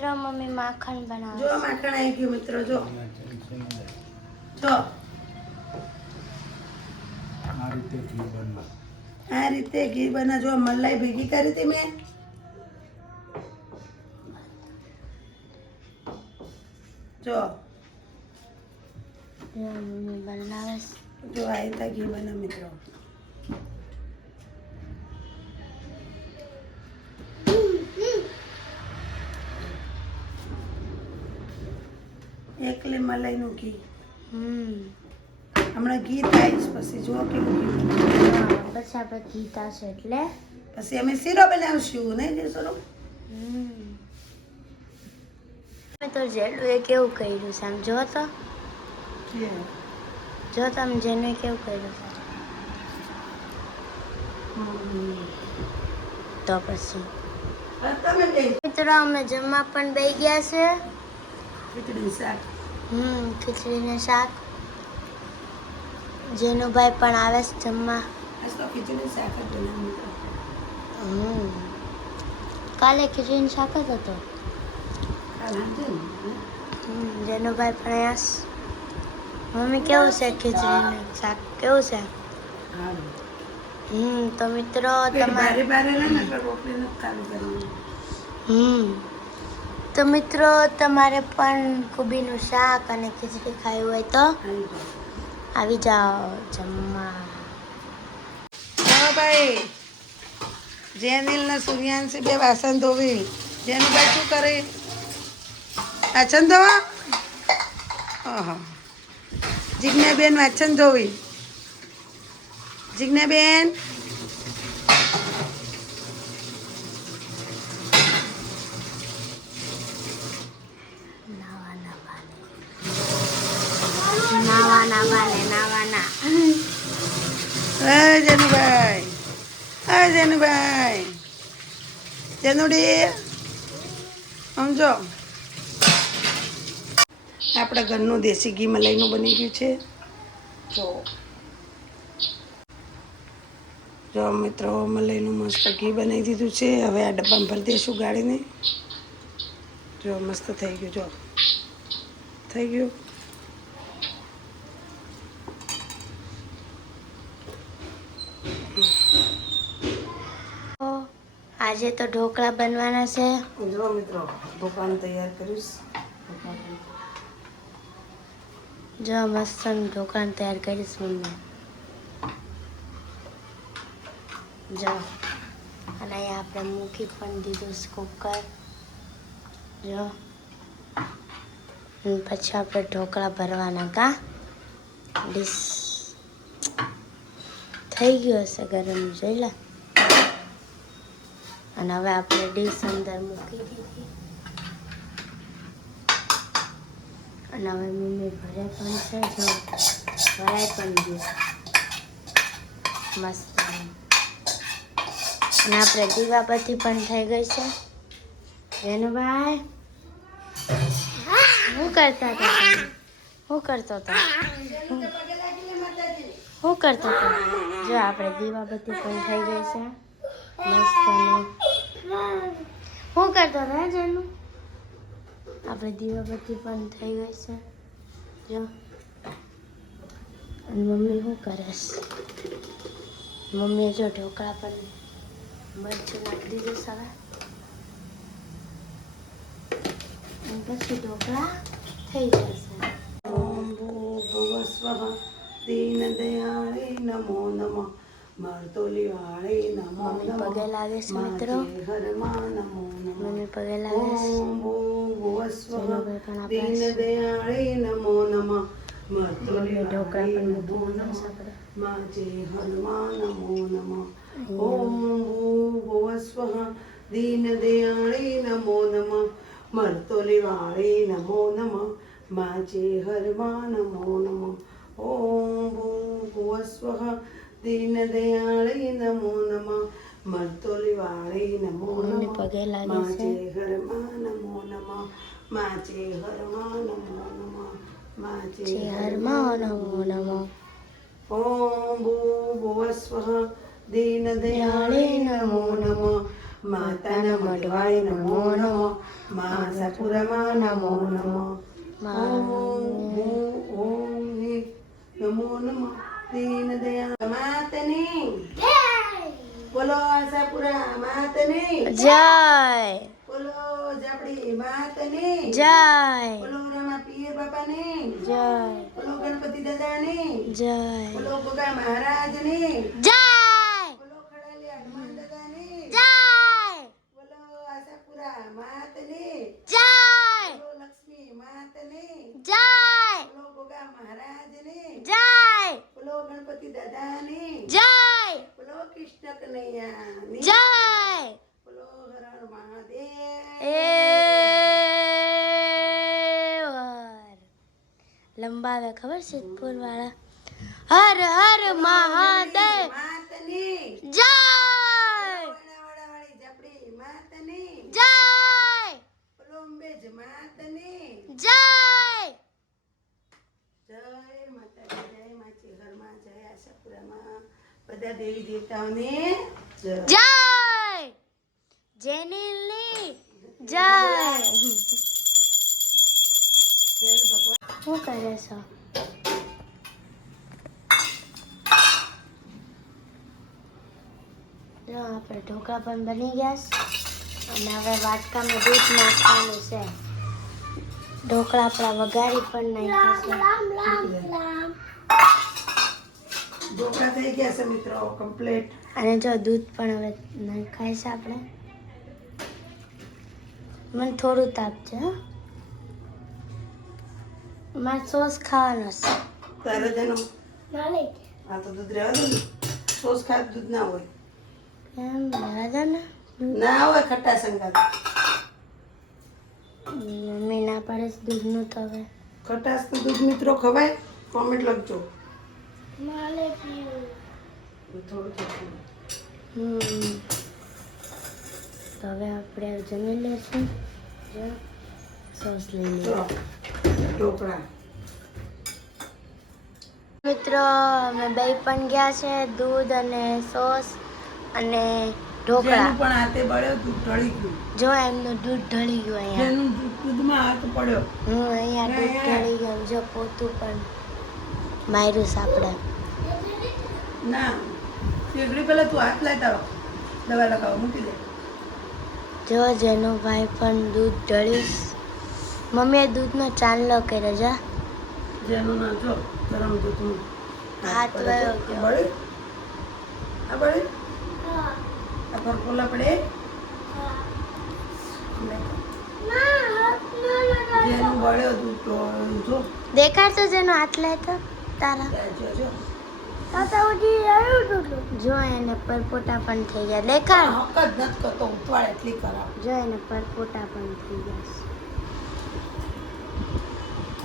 Mummy माखन बना जो माखन आई गयो मित्रों जो जो आ रीते घी बना जो मलाई भेगी करी थी मैं जो मम्मी बनावे जो आई था घी बना मित्रों એકલે મલાઈનું ઘી હમણાં ઘી થાય જ પછી જુઓ કેવું ઘી પછી આપણે ઘી થશે એટલે પછી અમે શીરો બનાવશું નહીં જે શીરો તો જેલુએ કેવું કર્યું છે આમ જો તો તમે જેને કેવું કર્યું છે તો પછી મિત્રો અમે જમવા પણ બેસી ગયા છે ખીચડી શાક ખીચડી ને શાક જેનુભાઈ પણ આવે છે જમવા આજ તો ખીચડી શાક જ બનાવ્યું કાલે ખીચડી ને શાક જ હતો જેનુભાઈ પણ આવ્યા મમ્મી કેવું છે ખીચડી ને શાક કેવું છે તો મિત્રો તમારે તો મિત્રો તમારે પણ કોબીનું શાક અને ખીચડી ખાવી હોય તો આવી જાઓ જમવા ભાઈ જેનિલ ને સૂર્યાંશી બે વાસણ ધોવી જેનું ભાઈ શું કરે વાસણ ધોવા જીજ્ઞાબેન વાસણ ધોવી જીજ્ઞાબેન જેનુભાઈ જેનુડી સમજો આપણા ઘરનું દેશી ઘી મલાઈનું બની ગયું છે જો મિત્રો મલાઈનું મસ્ત ઘી બનાવી દીધું છે હવે આ ડબ્બામાં ભરી દઈશું ગાળીને જો મસ્ત થઈ ગયું જો થઈ ગયું આજે તો ઢોકળા બનવાના છે જો મિત્રો ઢોકળાનું તૈયાર કરીશ જો મસ્ત ઢોકળાનું તૈયાર કરીશ મમ્મી જો અને અહીંયા આપણે મૂકી પણ દીધું કુકર જો પછી આપણે ઢોકળા ભરવાના કા ડીશ થઈ ગયો હશે ગરમ જોઈ લે અને હવે આપણે ડીશ અંદર મૂકી દીધી અને હવે મમ્મી ભરે પણ છે જો ભરાય પણ ગયું મસ્ત અને આપણે દીવાબત્તી પણ થઈ ગઈ છે જેનુભાઈ શું કરતા હતા શું કરતો હતો શું કરતો હતો જો આપણે દીવાબત્તી પણ થઈ ગઈ છે મસ્ત શું કરતો હતો જેનું આપણે દીવાબત્તી પણ થઈ ગઈ છે જો અને મમ્મી શું કરે છે મમ્મીએ જો ઢોકળા પણ મરચું નાખી દીધું સવારે અને પછી ઢોકળા થઈ જશે ઓમ ભૂર્ભુવઃ સ્વઃ દીન દયાળી નમો નમઃ મર્તોલી વાળી નમો મમ્મી પગે લાગે છે મિત્રો હરમા નમો નમઃ મમ્મી પગે લાગે છે ઓમ ભૂર્ભુવઃ સ્વઃ દીન દયાળી નમો નમઃ મર્તોલી ઢોકળા પણ નમો મૂકી નમઃ આપણે માજે હરમા નમો નમઃ ઓમ ભૂર્ભુવઃ સ્વઃ દીન દયાળી નમો નમઃ મર્તોલી વાળી નમો નમઃ માજે હરમા નમો નમઃ ઓમ ભૂર્ભુવઃ સ્વઃ દીન દયાળી નમો નમઃ મર્તોલી વાળી નમો નમઃ પગે લાગે માજે હરમા નમો નમઃ માજે હરમા નમો નમઃ માજે હરમા નમો નમઃ ઓમ ભૂર્ભુવઃ સ્વઃ દીન દયાળી નમો નમઃ માતાના મઢવાળી નમો નમઃ મા આશાપુરામાં નમો નમો. ઓમ હે નમો નમઃ. દીન દયા માતની બોલો. આશાપુરા માતની જય બોલો. જાપડી માતની જય બોલો. રામા પીર બાપાની જય બોલો. ગણપતિ દાદાની જય બોલો. ગોગા મહારાજની જય બોલો. ખડાલિયા હનુમાન દાદાની જય બોલો. આશાપુરા માતની જય બોલો. લક્ષ્મી માતની જય બોલો. ગોગા મહારાજની જય બોલો. ગણપતિ દાદાની જય બોલો. કૃષ્ણ કનૈયાની જય બોલો. હર હર મહાદેવ. એ લંબાવે ખબર સિદ્ધપુર વાળા. હર હર મહાદેવ માતની જય વાળી જાપડી માતની જય બોલો. અંબેજ માતની જય જય માતાજી. જય માચી ઘરમાં. જય આશાપુરામાં બધા દેવી દેવતાઓને જય. જય જેનીલની જય. જય ભગવાન. શું કરે છો? જો આપણે ઢોકળા પણ બની ગયા છે અને હવે વાટકામાં દૂધ નાખવાનું છે. ઢોકળા આપણા વઘારી પણ નાખ્યા ઢોકળા થઈ ગયા છે મિત્રો કમ્પ્લીટ. છે અને જો દૂધ પણ હવે નાખાય છે આપણે. મને થોડું તાપશે હો. મારે સોસ ખાવાનો છે. તારે જેનો ના લઈ આ તો દૂધ રહેવા દે ને. સોસ ખાય તો દૂધ ના હોય. એમ રાધા ને ના હોય ખટ્ટા સંગાત. મમ્મી ના પાડે છે દૂધનું તો હવે ખટાશ તો દૂધ મિત્રો ખવાય. કોમેન્ટ લખજો. માલે પીવું. થોડું થોડું. તો હવે આપણે જમી લઈશું. જો સોસ લઈ લઈએ. ચલો ઢોકળા. મિત્રો અમે બે પણ ગયા છે દૂધ અને સોસ અને ઢોકળા. જેનું પણ હાથે બળ્યો દૂધ ઢળી ગયું. જો એમનું દૂધ ઢળી ગયું અહીંયા. જેનું દૂધમાં હાથ પડ્યો. અહીંયા દૂધ ઢળી ગયું. જો પોતું પણ માર્યું છે આપણે. ના શેગડી પેલા તું હાથ લાવતા આવ. દવા લગાવ મૂકી દે. જો જેનું ભાઈ પણ દૂધ ઢળીશ. મમ્મીએ દૂધનો ચાંદલો કર્યો જા. જેનું ના જો ગરમ દૂધનું હાથ વયો ગયો. બળે આ બળે આ ફરફોલા પડે. જેનું બળ્યો દૂધ તો જો દેખાડતો જેનો હાથ લે તો તારા. જો જો જો એને પરપોટા પણ થઈ ગયા. દેખાડ. હક જ નથી કરતો. ઉતવાળ એટલી કરાવ. જો એને પરપોટા પણ થઈ ગયા છે.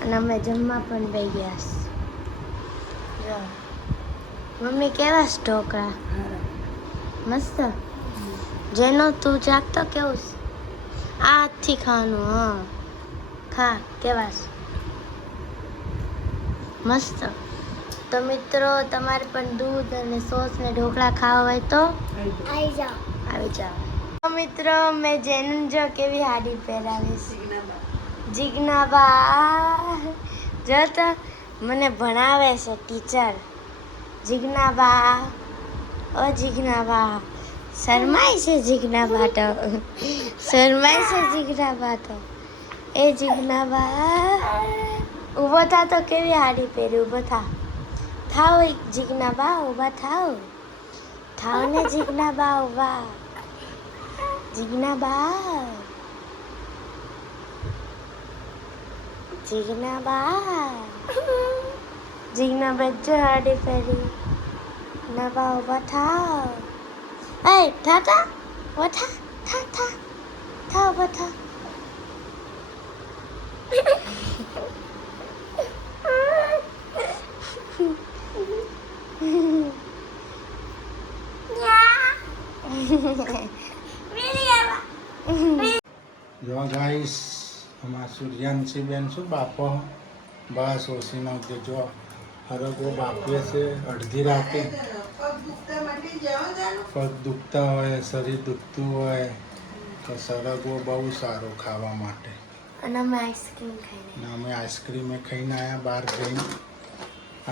અને અમે જમવા પણ બેસી ગયા છે. જો મમ્મી કેવા છે ઢોકળા? મસ્ત. જેનો તું ચાખતો કેવું છે? આ હાથથી ખાવાનું. હા ખા. કેવા છે? મસ્ત. તો મિત્રો તમારે પણ દૂધ અને સોસ ને ઢોકળા ખાવા હોય તો આવી જાઓ. તો મિત્રો મેં જેનું જો કેવી હાડી પહેરાવીશ. જીજ્ઞાબા જો તો મને ભણાવે છે ટીચર. જીજ્ઞાબા ઓ જીજ્ઞાબા. શરમાય છે જીજ્ઞાબા તો. શરમાય છે જીજ્ઞાબા તો. એ જીજ્ઞાબા ઊભો થા તો કેવી હાડી પહેરી. ઊભો થા. થાવ જીજ્ઞાબા ઊભા થાવ. થાવ ને જીજ્ઞાબા ઊભા. જીજ્ઞાબા જીજ્ઞાબા. જીજ્ઞાબા જો હાડી પહેરી. નબા ઊભા થાવ. એ થા થા ઊભા થા. થા થા થા ઊભા થા. જો ગાઈસ અમારા સૂર્યાંશીબેન શું બાપો બસ ઓછીનો કે જો હરગો બાપીએ છે અડધી રાતે. પગ દુખતા હોય, શરીર દુખતું હોય તો સરગવો બહુ સારો ખાવા માટે. અને અમે આઈસ્ક્રીમ ખાઈને અને અમે આઈસ્ક્રીમ ખાઈને આવ્યા બહાર જઈને.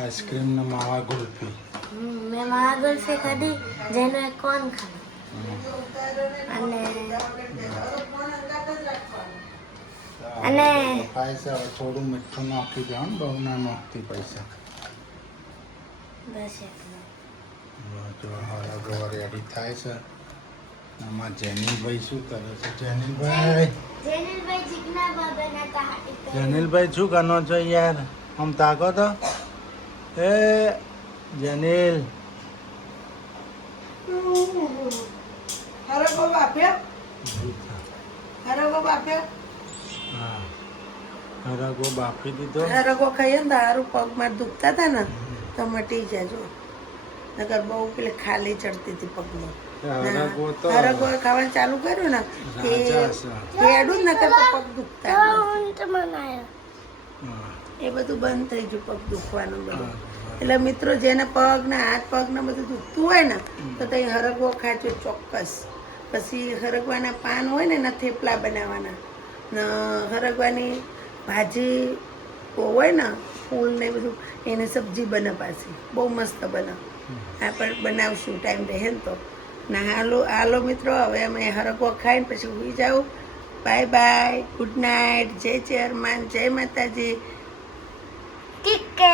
આઈસ્ક્રીમ ને માવા ગુલ્ફી. મેં માવા ગુલ્ફી ખાધી, જેનો એક કોણ ખાધો. અને અને ખાય છે હવે થોડું મીઠું નાખી દો ને, બહુ ના નાખતી પૈસા. બસ એટલું. જો હરગવો રેડી થાય છે. આમાં જેનિલભાઈ શું કરે છે? જેનિલભાઈ જેનિલભાઈ જીજ્ઞા બાબાના તાહાટી કરે. જેનિલભાઈ શું કરનો છો યાર? આમ તાકો તો. એ જેનિલ, હરગો બાફ્યો, હરગો બાફ્યો. હા હરગવો બાફી દીધો. હરગો ખાઈએ ને તો સારું પગમાં દુખતા હતા ને તો મટી જાય. જો નકર બહુ પેલી ખાલી ચડતી હતી પગમાં. હરગવો તો હરગો ખાવાનું ચાલુ કર્યું ને રાજા છે. ખેડું જ નકર તો પગ દુખતા. તો મનાયો. હા. એ બધું બંધ થઈ ગયું, પગ દુખવાનું બધું. એટલે મિત્રો જેને પગ ને હાથ પગ ને બધું દુખતું હોય ને તો ત્યાં હરગવો ખાજો ચોક્કસ. પછી હરગવાના પાન હોય ને એના થેપલા બનાવવાના ને હરગવાની ભાજી હોય ને ફૂલ ને બધું એને સબ્જી બને પાછી બહુ મસ્ત બને. આપણે બનાવશું ટાઈમ રહે ને તો. ના હાલો મિત્રો, હવે અમે હરગવો ખાઈને પછી સુઈ જાઉં. બાય બાય, ગુડ નાઇટ, જય ચેરમાન, જય માતાજી. ઠીક છે.